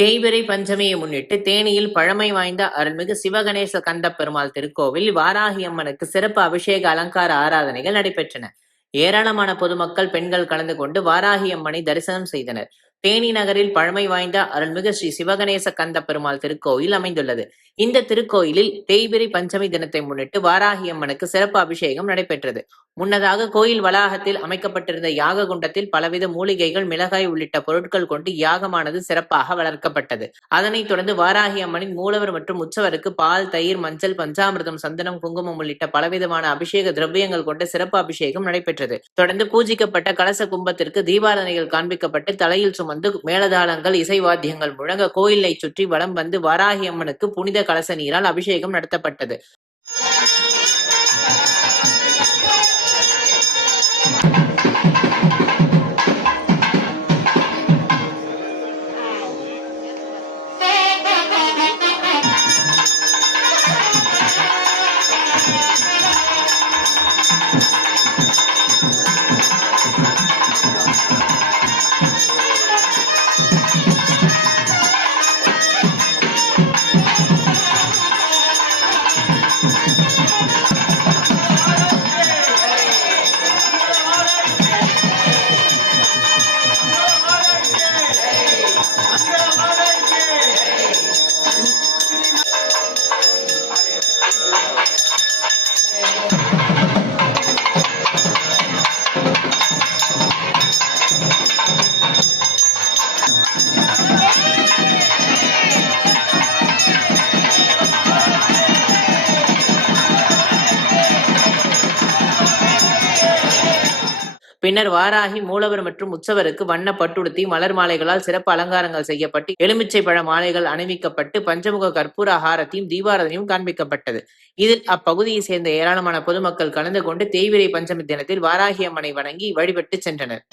தேய்பிறை பஞ்சமியை முன்னிட்டு தேனியில் பழமை வாய்ந்த அருள்மிகு சிவகணேச கந்த பெருமாள் திருக்கோவில் வாராகி அம்மனுக்கு சிறப்பு அபிஷேக அலங்கார ஆராதனைகள் நடைபெற்றன. ஏராளமான பொதுமக்கள் பெண்கள் கலந்து கொண்டு வாராகி அம்மனை தரிசனம் செய்தனர். தேனி நகரில் பழமை வாய்ந்த அருள்மிகு ஸ்ரீ சிவகணேச கந்த பெருமாள் திருக்கோயில் அமைந்துள்ளது. இந்த திருக்கோயிலில் தேய்பிறை பஞ்சமி தினத்தை முன்னிட்டு வாராகி அம்மனுக்கு சிறப்பு அபிஷேகம் நடைபெற்றது. முன்னதாக கோயில் வளாகத்தில் அமைக்கப்பட்டிருந்த யாக குண்டத்தில் பலவித மூலிகைகள், மிளகாய் உள்ளிட்ட பொருட்கள் கொண்டு யாகமானது சிறப்பாக வளர்க்கப்பட்டது. அதனைத் தொடர்ந்து வாராகி அம்மனின் மூலவர் மற்றும் உற்சவருக்கு பால், தயிர், மஞ்சள், பஞ்சாமிர்தம், சந்தனம், குங்குமம் உள்ளிட்ட பலவிதமான அபிஷேக திரவியங்கள் கொண்ட சிறப்பு அபிஷேகம் நடைபெற்றது. தொடர்ந்து பூஜிக்கப்பட்ட கலச கும்பத்திற்கு தீபாரதனைகள் காண்பிக்கப்பட்டு தலையில் சுமந்து மேளதாளங்கள், இசைவாத்தியங்கள் முழங்க கோயிலை சுற்றி வலம் வந்து வாராகி அம்மனுக்கு புனித கலச நீரால் அபிஷேகம் நடத்தப்பட்டது. பின்னர் வாராகி மூலவர் மற்றும் உற்சவருக்கு வண்ண பட்டுடுத்தி மலர் மாலைகளால் சிறப்பு அலங்காரங்கள் செய்யப்பட்டு எலுமிச்சை பழ மாலைகள் அணிவிக்கப்பட்டு பஞ்சமுக கற்பூர ஆகாரத்தையும் தீபாரதனையும் காண்பிக்கப்பட்டது. இதில் அப்பகுதியை சேர்ந்த ஏராளமான பொதுமக்கள் கலந்து கொண்டு தேய்பிறை பஞ்சமி தினத்தில் வாராகி அம்மனை வணங்கி வழிபட்டு சென்றனர்.